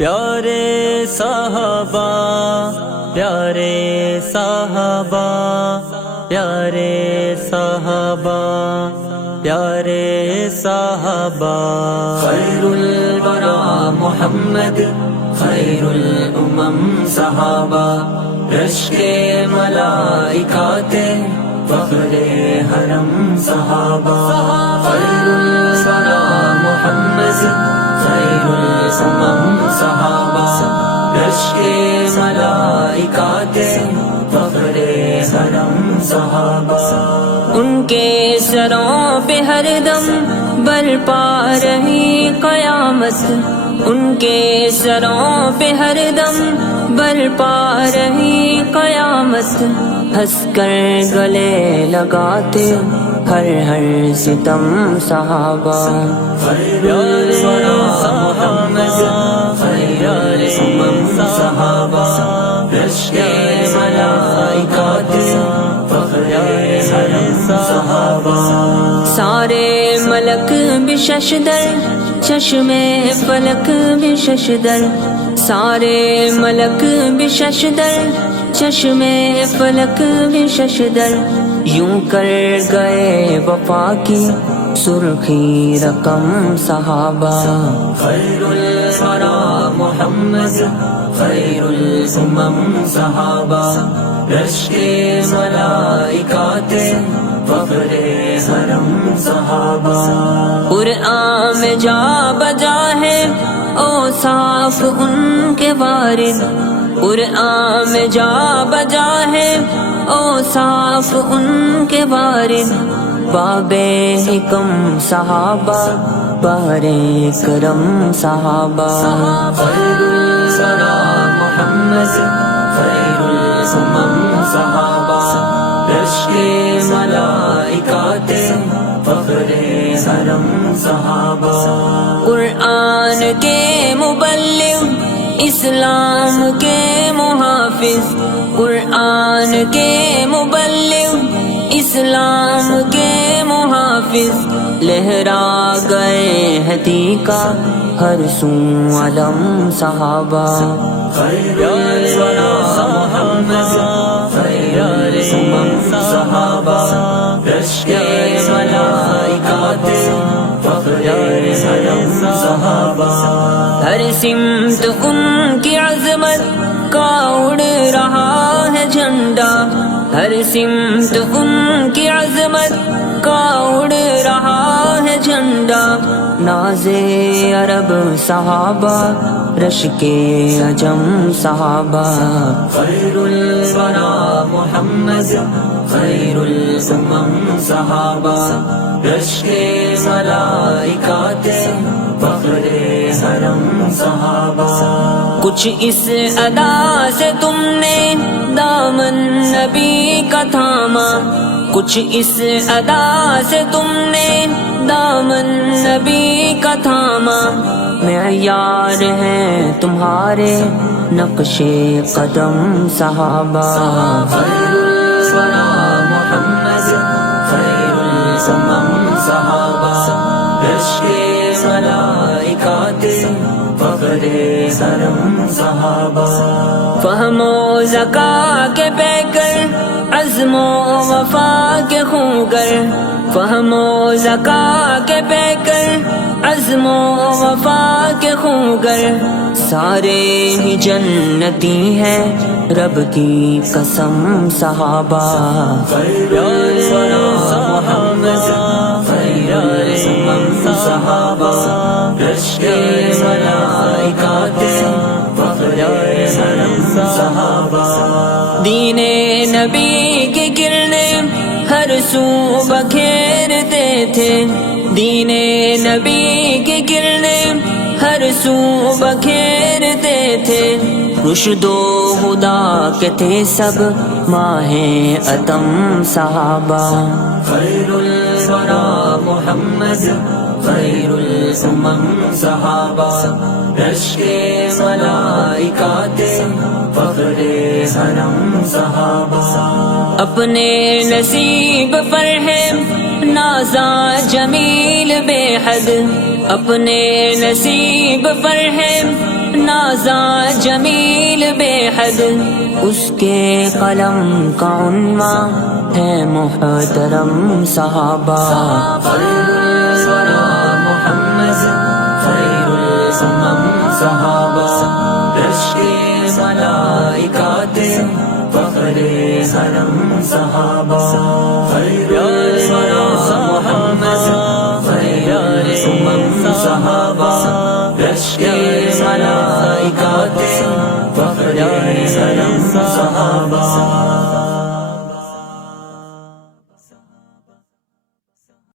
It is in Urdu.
پیارے صحابہ، پیارے صحابہ، پیارے صحابہ، پیارے صحابہ، خیر الورى محمد، خیر الامم صحابہ، رشک ملائکات فخر حرم صحابہ، خیر الورى محمد، خیر الامم صحابہ، رشک ملائکات فخر حرم صحابہ، ان کے سروں پہ ہر دم برپا رہی قیامت، ان کے سروں پہ ہر دم برپا رہی قیامت، ہنس کر گلے لگاتے ہر ہر ستم صحابہ، خیر الورى محمد، خیر الامم صحابہ، رشک ملائکات فخر حرم صحابہ، سارے ملک بھی ششدر، چشم فلک بھی ششدر، سارے ملک بھی ششدر، چشم فلک بھی ششدر، یوں کر گئے وفا کی سرخی رقم صحابہ، خیر الورى محمد، خیر الامم صحابہ، رشک ملائکات فخر حرم صحابہ، قرآن میں جا بجا ہے اوصاف ان کے وارد، قرآن میں جا بجا ہے اوصاف ان کے وارد، باب حکم صحابہ، بہر کرم صحابہ، خیر الورى محمد، خیر الامم صحابہ، رشک ملائکات فخر حرم صحابہ، قرآن کے مبلغ، اسلام کے محافظ، قرآن کے مبلغ، اسلام کے محافظ، لہرا گئے ہدی کا ہر سو علم صحابہ، خیر الورى محمد، خیر الامم صحابہ، رشک ملائکات فخر حرم صحابہ، ہر سمت ان کی عظمت کا اڑ رہا ہے جھنڈا، ہر سمت ان کی عظمت کا اڑ رہا ہے جھنڈا، ناز عرب صحابہ، رشک عجم صحابہ، خیر الورى محمد، خیر الامم صحابہ، رشک ملائکات فخر حرم صحابہ، کچھ اس ادا سے تم نے دامن نبی کا تھاما، کچھ اس ادا سے تم نے دامن نبی کا تھاما، معیار ہیں تمہارے نقش قدم صحابہ، خیر الورى محمد، خیر الامم صحابہ، رشک ملائکات فخر حرم صحابہ، فہم و ذکا کے پیکر، عزم و وفا کے خوگر، فہم و ذکا کے پیکر، عزم و وفا کے خوگر، سارے ہی جنتی ہیں رب کی قسم صحابہ، خیر الورى محمد، خیر الامم صحابہ، رشک ملائکات فخر حرم صحابہ، دین نبی کی کرنیں ہر سو بکھیرتے تھے، دین نبی کی کرنیں ہر سو بکھیرتے تھے، رشد و ہدا کے تھے سب ماہ اتم صحابہ، خیر الورى محمد، خیر الامم صحابہ، رشک ملائکات فخر حرم صحابہ، اپنے نصیب پر ہے نازا جمیل بے حد اپنے نصیب پر ہے نازا جمیل بے حد اس کے قلم کا عنوان ہے محترم صحابہ خیر الورى محمد خیر الامم صحابہ رشک ملائکات فخر حرم صحابہ خیر